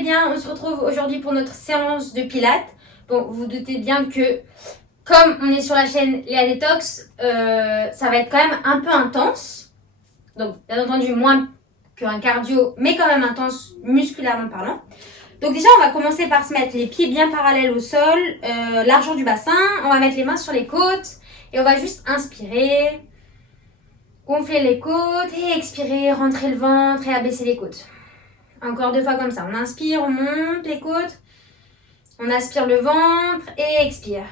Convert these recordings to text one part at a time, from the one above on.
allez bien? On se retrouve aujourd'hui pour notre séance de pilates. Bon, vous vous doutez bien que comme on est sur la chaîne Léa Détox, ça va être quand même un peu intense. Donc, bien entendu, moins qu'un cardio, mais quand même intense musculairement parlant. Donc déjà, on va commencer par se mettre les pieds bien parallèles au sol, largeur du bassin. On va mettre les mains sur les côtes et on va juste inspirer, gonfler les côtes et expirer, rentrer le ventre et abaisser les côtes. Encore 2 fois comme ça. On inspire, on monte les côtes. On aspire le ventre et expire.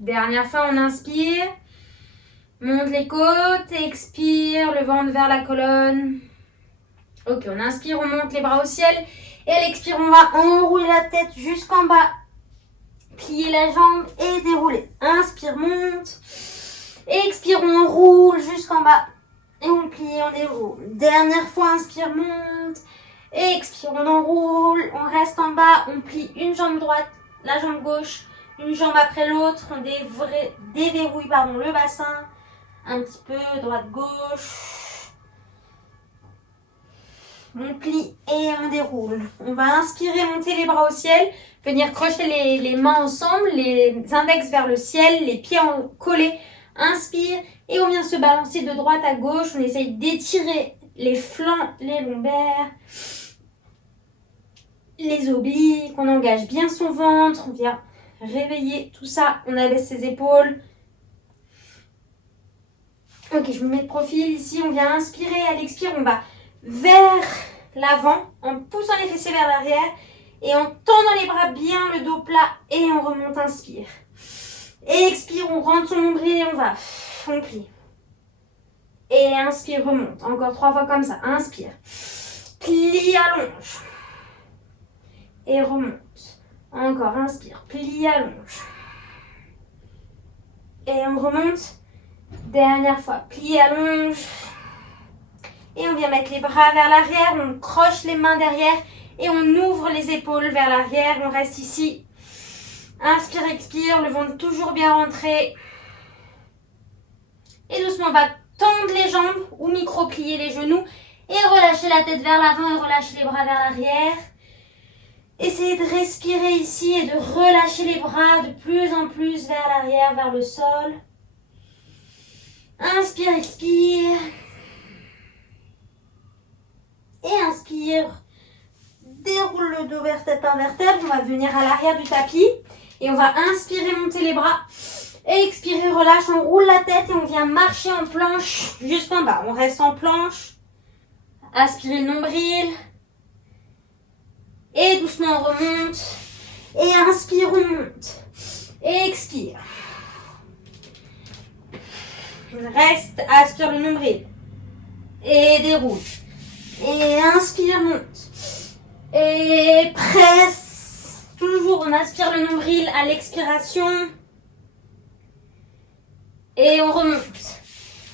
Dernière fois, on inspire, monte les côtes et expire, le ventre vers la colonne. Ok, on inspire, on monte les bras au ciel. Et à l'expire, on va enrouler la tête jusqu'en bas. Plier la jambe et dérouler. Inspire, monte. Expire, on roule jusqu'en bas. Et on plie, on déroule. Dernière fois, inspire, monte. Expire, on enroule. On reste en bas. On plie une jambe droite, la jambe gauche, une jambe après l'autre. On déverrouille le bassin. Un petit peu, droite-gauche. On plie et on déroule. On va inspirer, monter les bras au ciel. Venir crocher les mains ensemble, les index vers le ciel, les pieds collés. Inspire et on vient se balancer de droite à gauche. On essaye d'étirer les flancs, les lombaires, les obliques. On engage bien son ventre. On vient réveiller tout ça. On abaisse ses épaules. Ok, je me mets de profil ici. On vient inspirer. À l'expire, on va vers l'avant en poussant les fessiers vers l'arrière et en tendant les bras bien, le dos plat et on remonte. Inspire. Expire, on rentre son nombril et on plie. Et inspire, remonte. Encore 3 fois comme ça. Inspire. Plie, allonge. Et remonte. Encore, inspire. Plie, allonge. Et on remonte. Dernière fois. Plie, allonge. Et on vient mettre les bras vers l'arrière. On croche les mains derrière. Et on ouvre les épaules vers l'arrière. On reste ici. Inspire, expire, le ventre toujours bien rentré. Et doucement, on va tendre les jambes ou micro-plier les genoux. Et relâcher la tête vers l'avant et relâcher les bras vers l'arrière. Essayez de respirer ici et de relâcher les bras de plus en plus vers l'arrière, vers le sol. Inspire, expire. Et inspire. Déroule le dos vertèbre par vertèbre. On va venir à l'arrière du tapis. Et on va inspirer, monter les bras. Expirer, relâche. On roule la tête et on vient marcher en planche jusqu'en bas. On reste en planche. Aspirez le nombril. Et doucement, on remonte. Et inspire, on monte. Et expire. On reste, aspire le nombril. Et déroule. Et inspire, monte. Et presse. Toujours, on aspire le nombril à l'expiration. Et on remonte.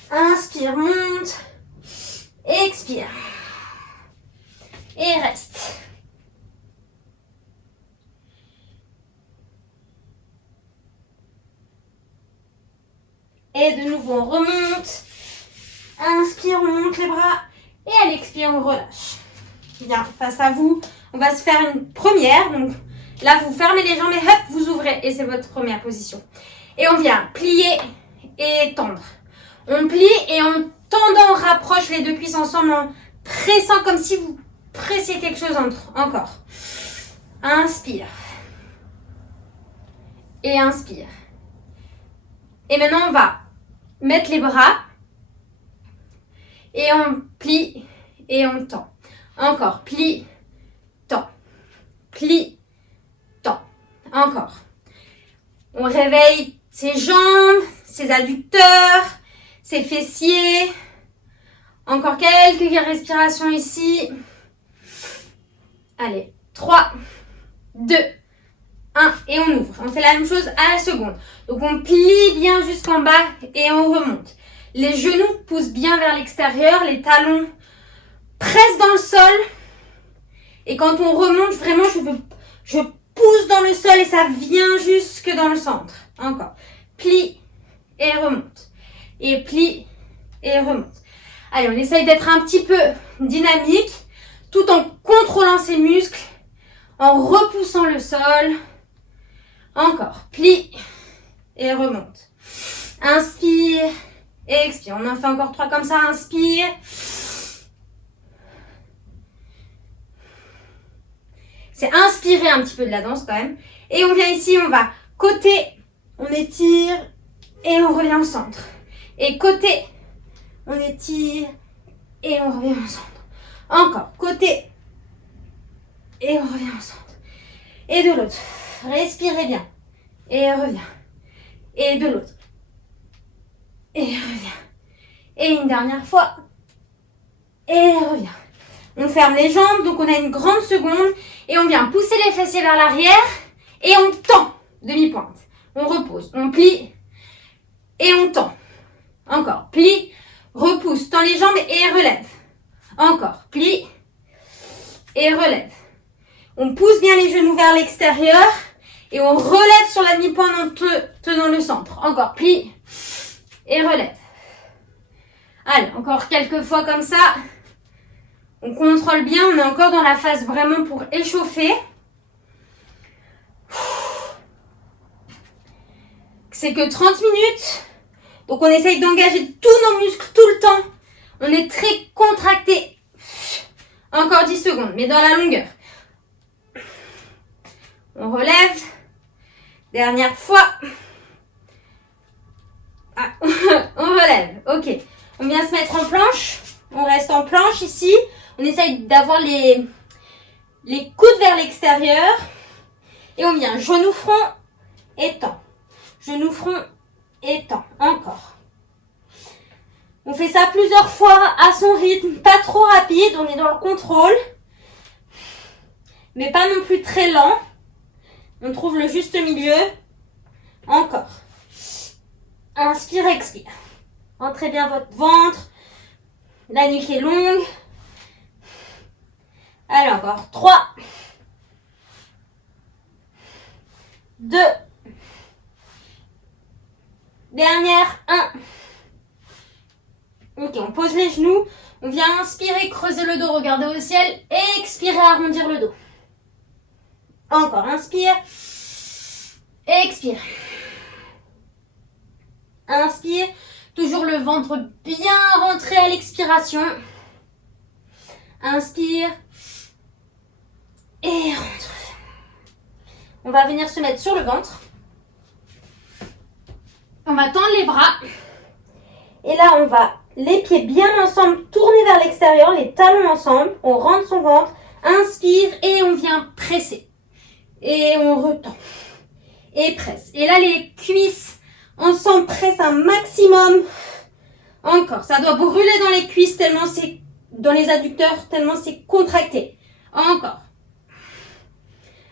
Inspire, monte. Expire. Et reste. Et de nouveau, on remonte. Inspire, on monte les bras. Et à l'expire, on relâche. Bien, face à vous, on va se faire une première. Donc là, vous fermez les jambes et hop, vous ouvrez. Et c'est votre première position. Et on vient plier et tendre. On plie et en tendant, on rapproche les 2 cuisses ensemble en pressant comme si vous pressiez quelque chose entre. Encore. Inspire. Et inspire. Et maintenant, on va mettre les bras. Et on plie et on tend. Encore. Plie, tend. Plie, tend. Encore. On réveille ses jambes, ses adducteurs, ses fessiers. Encore quelques respirations ici. Allez. 3, 2, 1. Et on ouvre. On fait la même chose à la seconde. Donc on plie bien jusqu'en bas et on remonte. Les genoux poussent bien vers l'extérieur. Les talons pressent dans le sol. Et quand on remonte, vraiment, je pousse dans le sol et ça vient jusque dans le centre. Encore. Plie et remonte. Et plie et remonte. Allez, on essaye d'être un petit peu dynamique. tout en contrôlant ses muscles, en repoussant le sol. Encore, plie et remonte. Inspire et expire. On en fait encore 3 comme ça, inspire. C'est inspirer un petit peu de la danse quand même. Et on vient ici, on va côté, on étire et on revient au centre. Et côté, on étire et on revient au centre. Encore, côté et on revient au centre. Et de l'autre, respirez bien. Et revient. Et de l'autre. Et revient. Et une dernière fois. Et revient. On ferme les jambes, donc on a une grande seconde. Et on vient pousser les fessiers vers l'arrière. Et on tend. Demi-pointe. On repose. On plie. Et on tend. Encore. Plie. Repousse. Tend les jambes et relève. Encore. Plie. Et relève. On pousse bien les genoux vers l'extérieur. Et on relève sur la demi-pointe en tenant le centre. Encore. Plie. Et relève. Allez, encore quelques fois comme ça. On contrôle bien. On est encore dans la phase vraiment pour échauffer. C'est que 30 minutes. Donc on essaye d'engager tous nos muscles tout le temps. On est très contracté. Encore 10 secondes, mais dans la longueur. On relève. Dernière fois. Ah, on relève. Ok. On vient se mettre en planche. On reste en planche ici. On essaye d'avoir les coudes vers l'extérieur. Et on vient genou front et tend. Genou front et tend. Encore. On fait ça plusieurs fois à son rythme. Pas trop rapide. On est dans le contrôle. Mais pas non plus très lent. On trouve le juste milieu. Encore. Inspire, expire. Entrez bien votre ventre. La nuque est longue. Allez, encore. 3. 2. Dernière. 1. Ok, on pose les genoux. On vient inspirer, creuser le dos, regarder au ciel. Et expirer, arrondir le dos. Encore, inspire. Expire. Inspire. Toujours le ventre bien rentré à l'expiration. Inspire. Et rentre. On va venir se mettre sur le ventre. On va tendre les bras. Et là, on va les pieds bien ensemble, tourner vers l'extérieur, les talons ensemble. On rentre son ventre. Inspire et on vient presser. Et on retend. Et presse. Et là, les cuisses ensemble pressent un maximum. Encore. Ça doit brûler dans les cuisses tellement c'est... Dans les adducteurs tellement c'est contracté. Encore.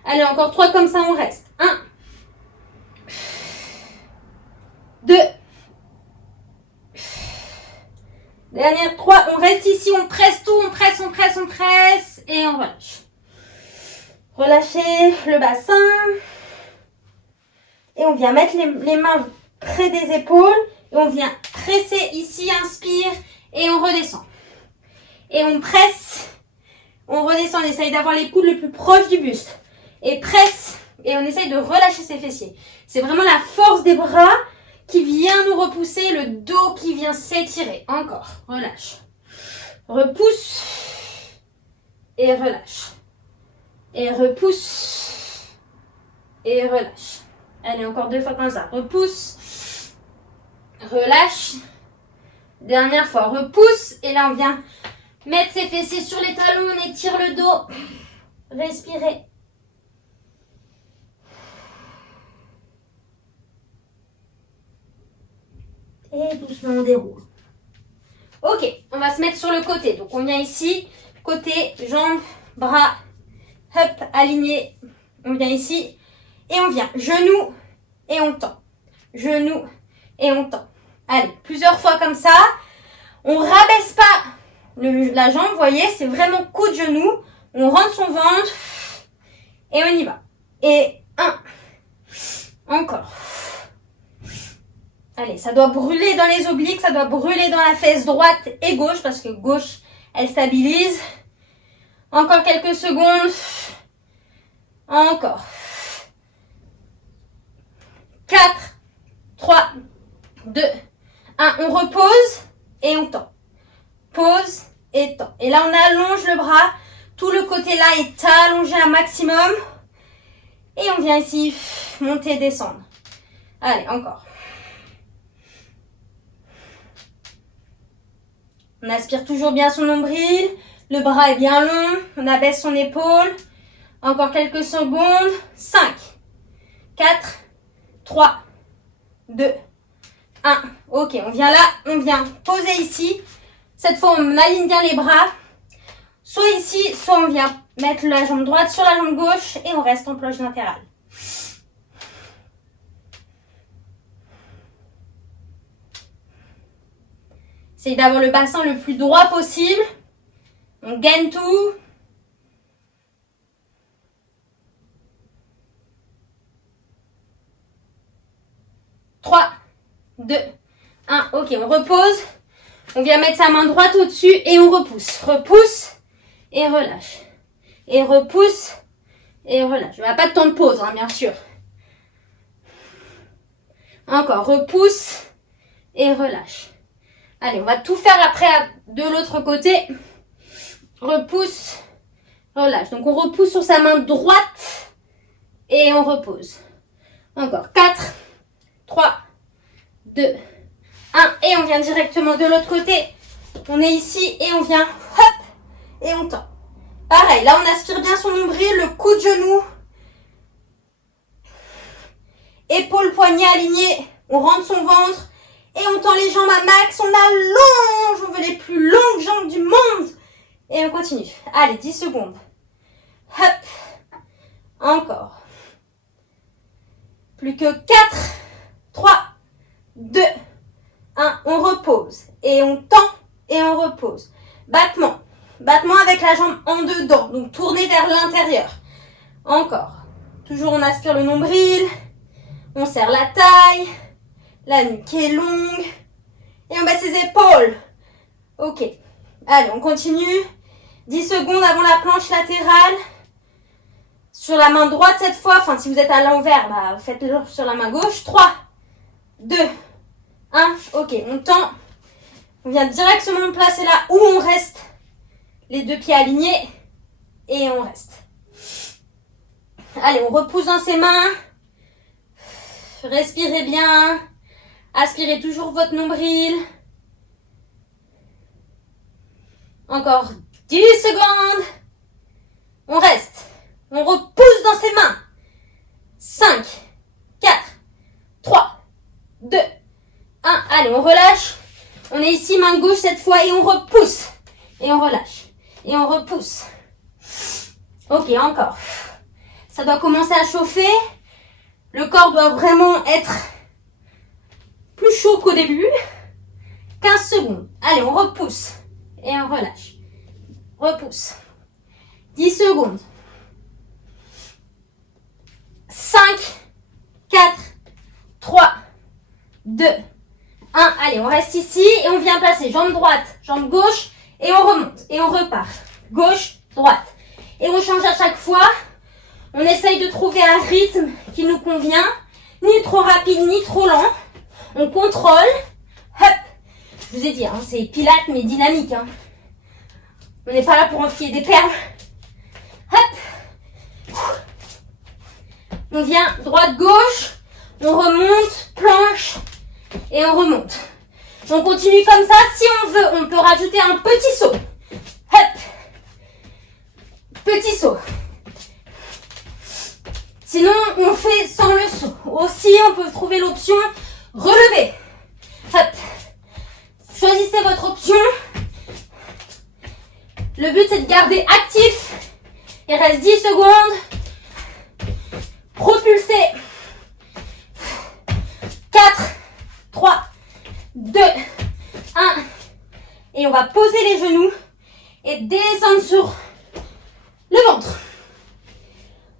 Allez, encore 3 comme ça, on reste. 1. 2. Dernière 3. On reste ici, on presse tout. On presse, on presse, on presse. Et on relâche. Relâchez le bassin. Et on vient mettre les mains près des épaules. Et on vient presser ici, inspire. Et on redescend. Et on presse. On redescend, on essaye d'avoir les coudes le plus proche du buste. Et presse. Et on essaye de relâcher ses fessiers. C'est vraiment la force des bras qui vient nous repousser. Le dos qui vient s'étirer. Encore. Relâche. Repousse. Et relâche. Et repousse. Et relâche. Allez, encore 2 fois comme ça. Repousse. Relâche. Dernière fois. Repousse. Et là, on vient mettre ses fessiers sur les talons. On étire le dos. Respirez. Et doucement, on déroule. Ok, on va se mettre sur le côté. Donc, on vient ici. Côté, jambes, bras. Hop, aligné. On vient ici. Et on vient genou et on tend. Genou et on tend. Allez, plusieurs fois comme ça. On rabaisse pas la jambe, vous voyez, c'est vraiment coude genou. On rentre son ventre. Et on y va. Et 1. Encore. Allez, ça doit brûler dans les obliques, ça doit brûler dans la fesse droite et gauche, parce que gauche, elle stabilise. Encore quelques secondes. Encore. 4, 3, 2, 1. On repose et on tend. Pose et tend. Et là, on allonge le bras. Tout le côté là est allongé un maximum. Et on vient ici monter, descendre. Allez, encore. On aspire toujours bien son nombril. Le bras est bien long. On abaisse son épaule. Encore quelques secondes. 5, 4, 3, 2, 1. Ok, on vient là. On vient poser ici. Cette fois, on aligne bien les bras. Soit ici, soit on vient mettre la jambe droite sur la jambe gauche et on reste en planche latérale. Essayez d'avoir le bassin le plus droit possible. On gagne tout. Trois, 2, 1. Ok, on repose. On vient mettre sa main droite au-dessus et on repousse. Repousse et relâche. Et repousse et relâche. Il n'y a pas de temps de pause, hein, bien sûr. Encore, repousse et relâche. Allez, on va tout faire après de l'autre côté. Repousse, relâche. Donc, on repousse sur sa main droite et on repose. Encore, 4, 3, 2, 1. Et on vient directement de l'autre côté. On est ici et on vient, hop, et on tend. Pareil, là, on aspire bien son nombril, le coup de genou. Épaules, poignets alignés. On rentre son ventre. Et on tend les jambes à max. On allonge. On veut les plus longues jambes du monde. Et on continue. Allez, 10 secondes. Hop. Encore. Plus que 4, 3, 2, 1. On repose. Et on tend. Et on repose. Battement. Battement avec la jambe en dedans. Donc, tournez vers l'intérieur. Encore. Toujours, on aspire le nombril. On serre la taille. La nuque est longue. Et on baisse ses épaules. Ok. Allez, on continue. 10 secondes avant la planche latérale. Sur la main droite cette fois. Enfin, si vous êtes à l'envers, bah, faites-le sur la main gauche. 3, 2, 1. Ok, on tend. On vient directement placer là où on reste. Les deux pieds alignés. Et on reste. Allez, on repousse dans ses mains. Respirez bien. Aspirez toujours votre nombril. Encore 10 secondes. On reste. On repousse dans ses mains. 5, 4, 3, 2, 1. Allez, on relâche. On est ici, main gauche cette fois, et on repousse. Et on relâche. Et on repousse. Ok, encore. Ça doit commencer à chauffer. Le corps doit vraiment être plus chaud qu'au début. 15 secondes. Allez, on repousse. Et on relâche. Repousse. 10 secondes. 5, 4, 3, 2, 1. Allez, on reste ici et on vient placer jambe droite, jambe gauche et on remonte. Et on repart. Gauche, droite. Et on change à chaque fois. On essaye de trouver un rythme qui nous convient. Ni trop rapide, ni trop lent. On contrôle. Hop. Je vous ai dit, hein, c'est pilates mais dynamique. Hein. On n'est pas là pour enfiler des perles. Hop. On vient droite-gauche. On remonte, planche. Et on remonte. On continue comme ça. Si on veut, on peut rajouter un petit saut. Hop. Petit saut. Sinon, on fait sans le saut. Aussi, on peut trouver l'option relever. Hop. Choisissez votre option. Le but, c'est de garder actif. Il reste 10 secondes. Propulsez. 4, 3, 2, 1. Et on va poser les genoux et descendre sur le ventre.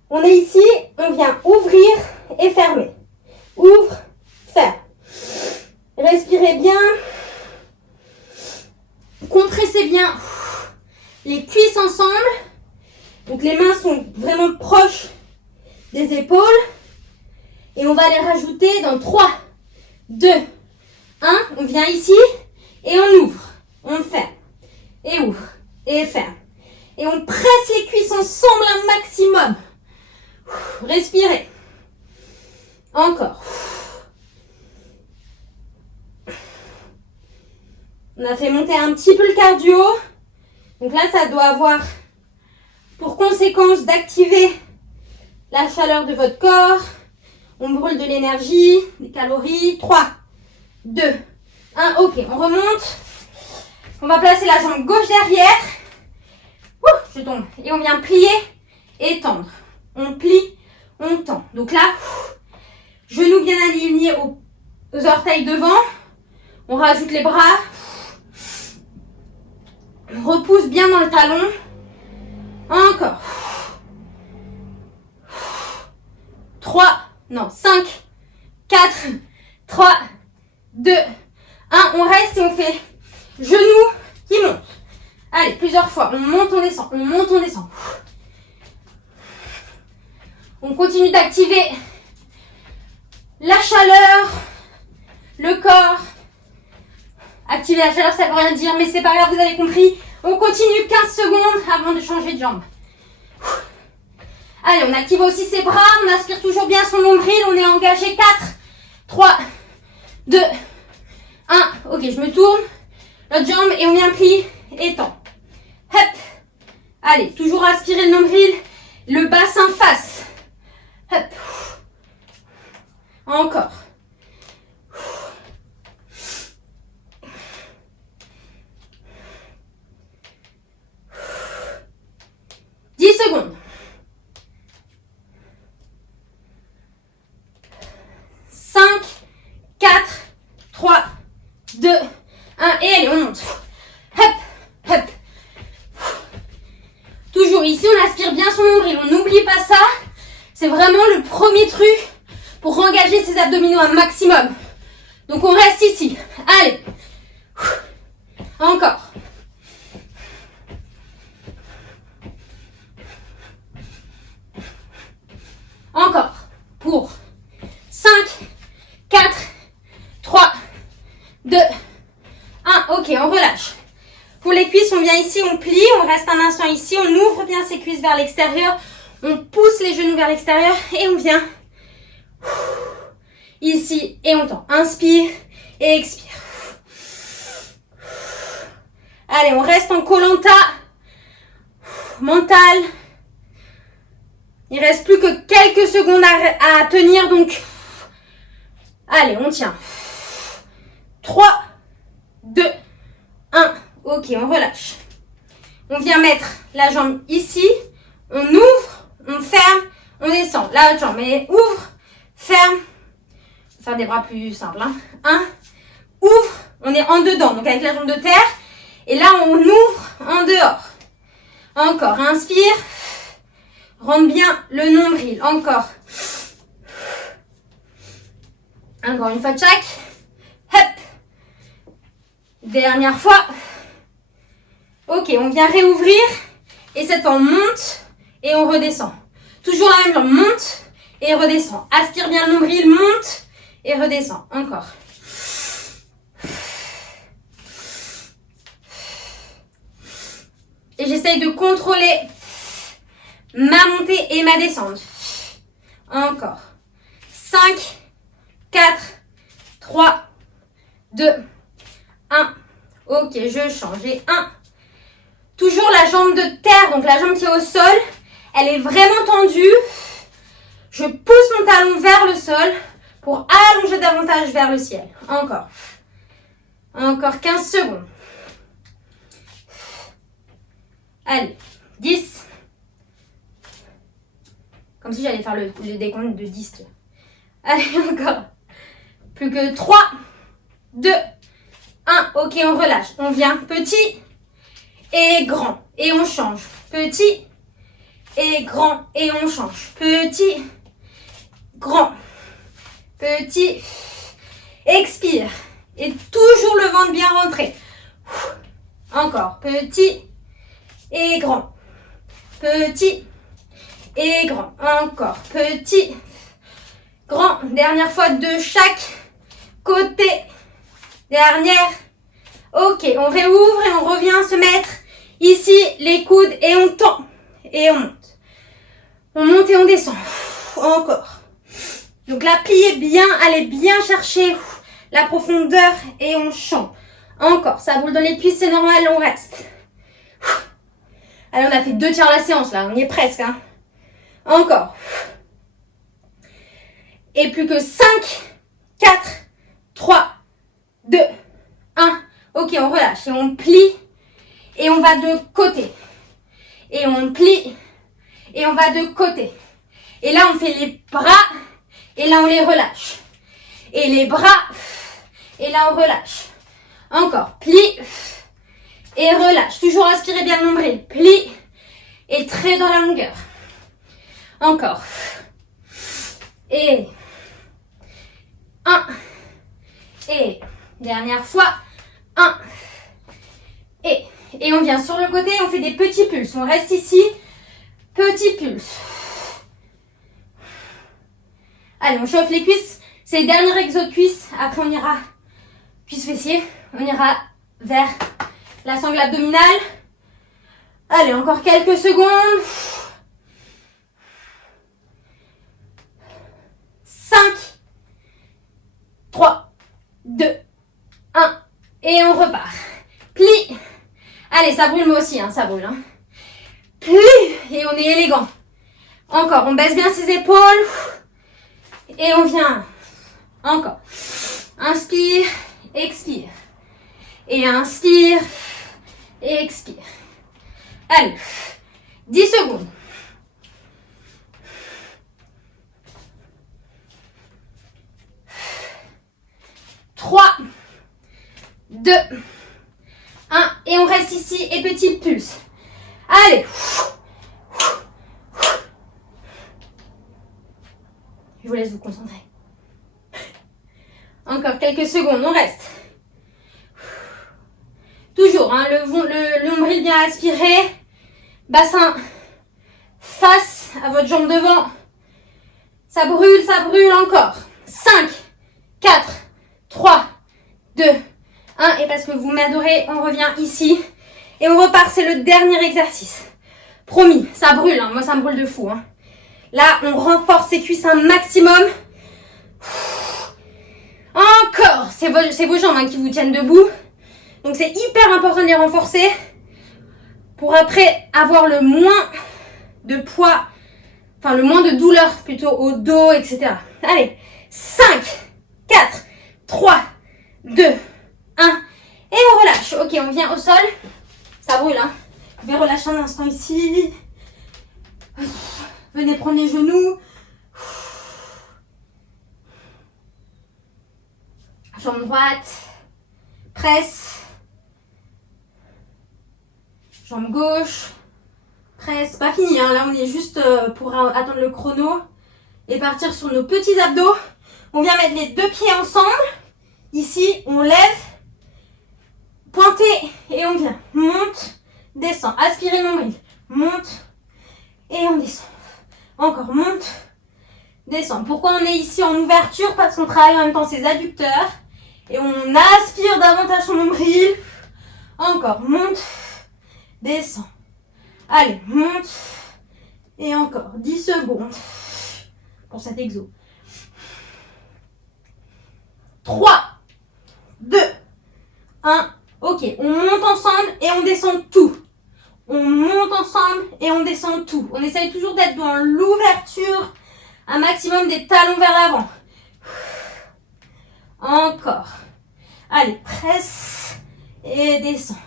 On est ici, on vient ouvrir et fermer. Ouvre, ferme. Respirez bien. Compressez bien les cuisses ensemble. Donc les mains sont vraiment proches des épaules. Et on va les rajouter dans 3, 2, 1. On vient ici et on ouvre. On ferme. Et ouvre. Et ferme. Et on presse les cuisses ensemble un maximum. Respirez. Encore. On a fait monter un petit peu le cardio. Donc là, ça doit avoir pour conséquence d'activer la chaleur de votre corps. On brûle de l'énergie, des calories. 3, 2, 1. Ok, on remonte. On va placer la jambe gauche derrière. Ouh, je tombe. Et on vient plier et tendre. On plie, on tend. Donc là, genoux bien alignés aux orteils devant. On rajoute les bras. On repousse bien dans le talon. Encore. 5, 4, 3, 2, 1. On reste et on fait genoux qui montent. Allez, plusieurs fois. On monte, on descend. On monte, on descend. On continue d'activer la chaleur, le corps. Activer la chaleur, ça ne veut rien dire, mais c'est pas grave, vous avez compris. On continue 15 secondes avant de changer de jambe. Allez, on active aussi ses bras. On aspire toujours bien son nombril. On est engagé. 4, 3, 2, 1. Ok, je me tourne. L'autre jambe et on vient plier et tend. Hop. Allez, toujours aspirer le nombril. Le bassin face. Hop. Encore. Secondes. 5, 4, 3, 2, 1. Et allez, on monte. Hop, hop. Toujours ici, on aspire bien son nombril. On n'oublie pas ça. C'est vraiment le premier truc pour engager ses abdominaux un maximum. Donc, on reste ici. Allez. Encore. Encore. Pour 5, 4, 3, 2, 1. Ok, on relâche. Pour les cuisses, on vient ici, on plie, on reste un instant ici, on ouvre bien ses cuisses vers l'extérieur, on pousse les genoux vers l'extérieur et on vient ici et on tend. Inspire et expire. Allez, on reste en Koh-Lanta mental. Il reste plus que quelques secondes à tenir, donc allez, on tient. 3, 2, 1. Ok, on relâche. On vient mettre la jambe ici. On ouvre, on ferme, on descend. La jambe, mais ouvre, ferme. On va faire des bras plus simples. 1, ouvre, on est en dedans, donc avec la jambe de terre. Et là, on ouvre en dehors. Encore, inspire. Rentre bien le nombril. Encore. Encore une fois de chaque. Hop. Dernière fois. Ok, on vient réouvrir. Et cette fois, on monte et on redescend. Toujours la même jambe. Monte et redescend. Aspire bien le nombril. Monte et redescend. Encore. Et j'essaye de contrôler ma montée et ma descente. Encore. 5, 4, 3, 2, 1. Ok, je change. Et 1. Toujours la jambe de terre, donc la jambe qui est au sol. Elle est vraiment tendue. Je pousse mon talon vers le sol pour allonger davantage vers le ciel. Encore. Encore 15 secondes. Allez. 10. Comme si j'allais faire le décompte de 10. Allez, encore. Plus que 3, 2, 1. Ok, on relâche. On vient petit et grand. Et on change. Petit et grand. Et on change. Petit, grand. Petit. Expire. Et toujours le ventre bien rentré. Encore. Petit et grand. petit et grand. Encore, petit, grand. Dernière fois de chaque côté. Dernière. Ok, on réouvre et on revient se mettre ici les coudes et on tend. Et on monte. On monte et on descend. Encore. Donc là, pliez bien, allez bien chercher la profondeur et on chante. Encore, ça brûle dans les cuisses, c'est normal, on reste. Allez, on a fait 2 tiers la séance là, on y est presque. Hein. Encore. Et plus que 5, 4, 3, 2, 1. Ok, on relâche et on plie et on va de côté. Et on plie et on va de côté. Et là, on fait les bras et là, on les relâche. Et les bras et là, on relâche. Encore, plie et relâche. Toujours inspirez bien le nombril. Plie et très dans la longueur. Encore. Et 1. Et dernière fois. 1. Et on vient sur le côté, on fait des petits pulses. On reste ici. Petits pulses. Allez, on chauffe les cuisses. C'est le dernier exo de cuisses. Après, on ira cuisse fessier. On ira vers la sangle abdominale. Allez, encore quelques secondes. 5, 3, 2, 1. Et on repart. Plie. Allez, ça brûle moi aussi, hein, ça brûle. Hein. Plie. Et on est élégant. Encore, on baisse bien ses épaules. Et on vient. Encore. Inspire, expire. Et inspire, et expire. Allez, 10 secondes. 3, 2, 1. Et on reste ici et petit pulse. Allez. Je vous laisse vous concentrer. Encore quelques secondes, on reste. Toujours, hein, le nombril bien aspiré. Bassin face à votre jambe devant. Ça brûle encore. 5, 4, 3, 2, 1. Et parce que vous m'adorez, on revient ici. Et on repart, c'est le dernier exercice. Promis, ça brûle, hein, moi ça me brûle de fou. Hein. Là, on renforce ses cuisses un maximum. Encore, c'est vos jambes hein, qui vous tiennent debout. Donc c'est hyper important de les renforcer pour après avoir le moins de poids, enfin le moins de douleur plutôt au dos, etc. Allez, 5, 4, 3, 2, 1. Et on relâche. Ok, on vient au sol. Ça brûle, hein. Vous pouvez relâcher un instant ici. Venez prendre les genoux. Jambe droite. Presse. Jambe gauche. Presse. Pas fini, hein. Là, on est juste pour attendre le chrono. Et partir sur nos petits abdos. On vient mettre les 2 pieds ensemble. Ici, on lève. Pointé. Et on vient. Monte. Descend. Aspirez nombril. Monte. Et on descend. Encore. Monte. Descend. Pourquoi on est ici en ouverture? Parce qu'on travaille en même temps ses adducteurs. Et on aspire davantage son nombril. Encore. Monte. Descend. Allez. Monte. Et encore. 10 secondes. Pour cet exo. 3, 2, 1. Ok, on monte ensemble et on descend tout. On monte ensemble et on descend tout. On essaye toujours d'être dans l'ouverture, un maximum des talons vers l'avant. Encore. Allez, presse et descend.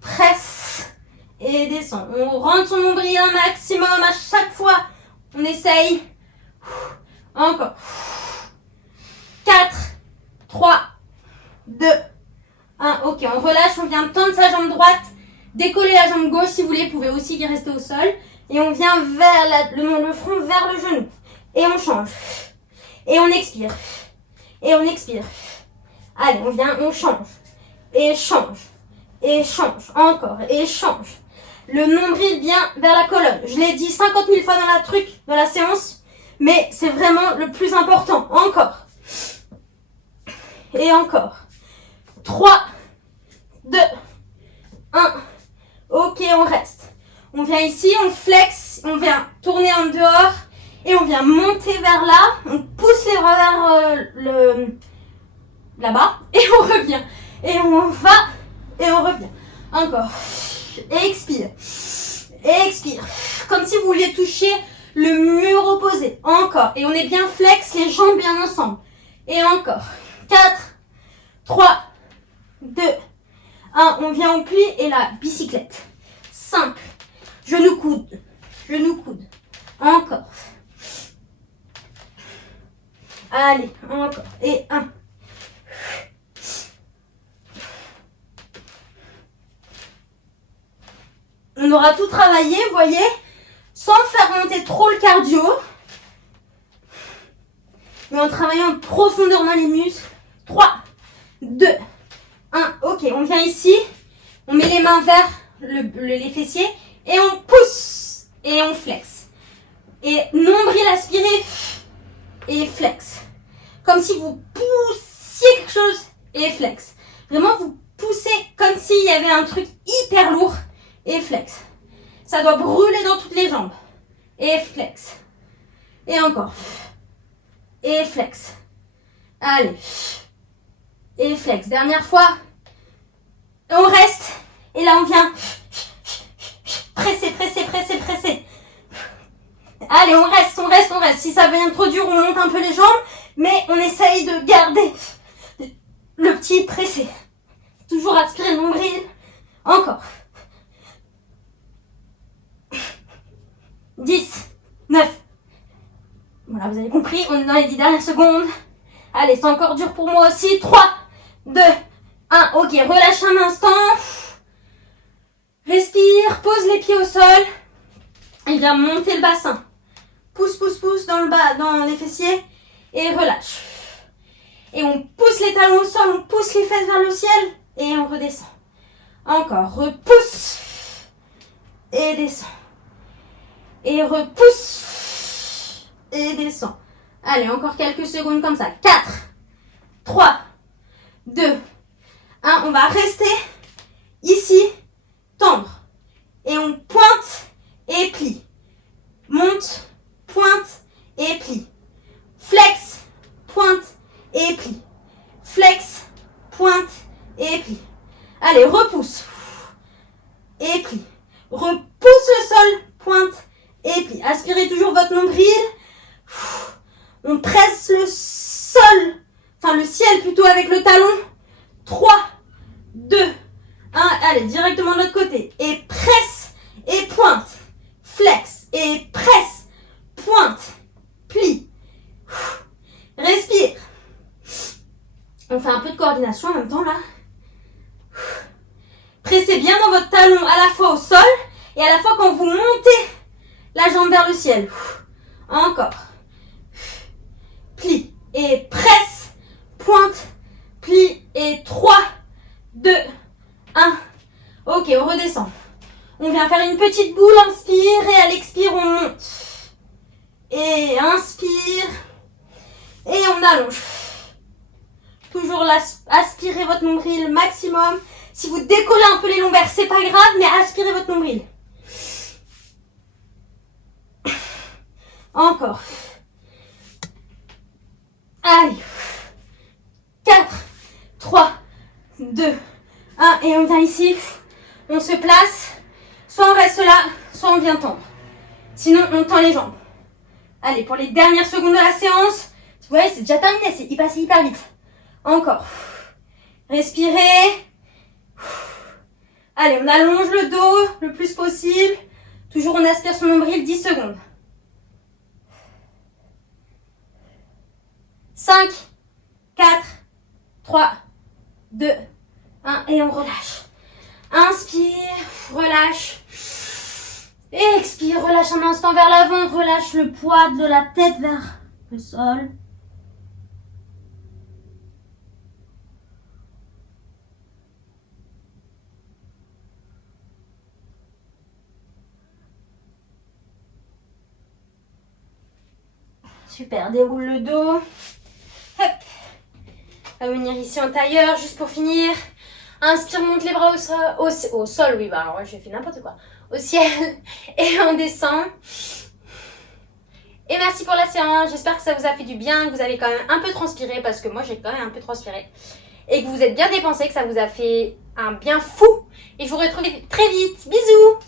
Presse et descend. On rentre son nombril un maximum à chaque fois. On essaye. Encore. 4, 3, 2, 1. Ok, on relâche, on vient tendre sa jambe droite, décoller la jambe gauche si vous voulez, vous pouvez aussi rester au sol. Et on vient vers le front vers le genou. Et on change. Et on expire. Et on expire. Allez, on vient, on change. Et change. Et change. Encore. Et change. le nombril bien vers la colonne. Je l'ai dit 50 000 fois dans la séance, mais c'est vraiment le plus important. Encore. Et encore. 3, 2, 1. Ok, on reste. On vient ici, on flex, on vient tourner en dehors et on vient monter vers là. On pousse les bras vers là-bas et on revient. Et on va et on revient. Encore. Expire. Expire. Comme si vous vouliez toucher le mur opposé. Encore. Et on est bien flex, les jambes bien ensemble. Et encore. 4, 3, 2, 1. On vient au pli et la bicyclette. Simple. Genou coude. Genou coude. Encore. Allez, encore. Et 1. On aura tout travaillé, vous voyez, sans faire monter trop le cardio, mais en travaillant en profondeur dans les muscles. 3, 2, 1. Ok, on vient ici, on met les mains vers les fessiers et on pousse et on flex. Et nombril aspiré et flex. Comme si vous poussiez quelque chose et flex. Vraiment, vous poussez comme s'il y avait un truc hyper lourd. Et flex. Ça doit brûler dans toutes les jambes. Et flex. Et encore. Et flex. Allez. Et flex. Dernière fois. On reste. Et là, on vient presser, presser, presser, presser. Allez, on reste, on reste, on reste. Si ça devient trop dur, on monte un peu les jambes. Mais on essaye de garder le petit pressé. Toujours aspirer le nombril. Encore. 10, 9. Voilà, vous avez compris, on est dans les 10 dernières secondes. Allez, c'est encore dur pour moi aussi. 3, 2, 1. Ok, relâche un instant. Respire, pose les pieds au sol. Et viens monter le bassin. Pousse, pousse, pousse dans le bas, dans les fessiers. Et relâche. Et on pousse les talons au sol, on pousse les fesses vers le ciel. Et on redescend. Encore, repousse. Et descend. Et repousse. Et descend. Allez, encore quelques secondes comme ça. 4, 3, 2, 1. On va rester ici, tendre. Et on pointe et plie. Monte, pointe et plie. Flex, pointe et plie. Flex, pointe et plie. Allez, repousse. Et plie. Repousse le sol, pointe et plie. Aspirez toujours votre nombril. On presse le sol, enfin le ciel plutôt avec le talon. 3, 2, 1. Allez, directement de l'autre côté. Et presse et pointe. Flex et presse, pointe, plie. Respire. On fait un peu de coordination en même temps là. Pressez bien dans votre talon à la fois au sol et à la fois quand vous montez la jambe vers le ciel. Encore. Plie et presse, pointe, plie et 3, 2, 1. Ok, on redescend. On vient faire une petite boule, inspire et à l'expire on monte. Et inspire et on allonge. Toujours aspirez votre nombril maximum. Si vous décollez un peu les lombaires, c'est pas grave, mais aspirez votre nombril. Encore. Allez. 4, 3, 2, 1. Et on vient ici. On se place. Soit on reste là, soit on vient tendre. Sinon, on tend les jambes. Allez, pour les dernières secondes de la séance. Vous voyez, c'est déjà terminé. C'est passé hyper vite. Encore. Respirez. Allez, on allonge le dos le plus possible. Toujours on aspire son nombril 10 secondes. 5, 4, 3, 2, 1. Et on relâche. Inspire, relâche. Et expire, relâche un instant vers l'avant. Relâche le poids de la tête vers le sol. Super, déroule le dos. Hop. On va venir ici en tailleur, juste pour finir. Inspire, monte les bras au sol, oui, bah alors j'ai fait n'importe quoi. Au ciel. Et on descend. Et merci pour la séance. J'espère que ça vous a fait du bien, que vous avez quand même un peu transpiré, parce que moi j'ai quand même un peu transpiré. Et que vous êtes bien dépensé, que ça vous a fait un bien fou. Et je vous retrouve très vite. Bisous!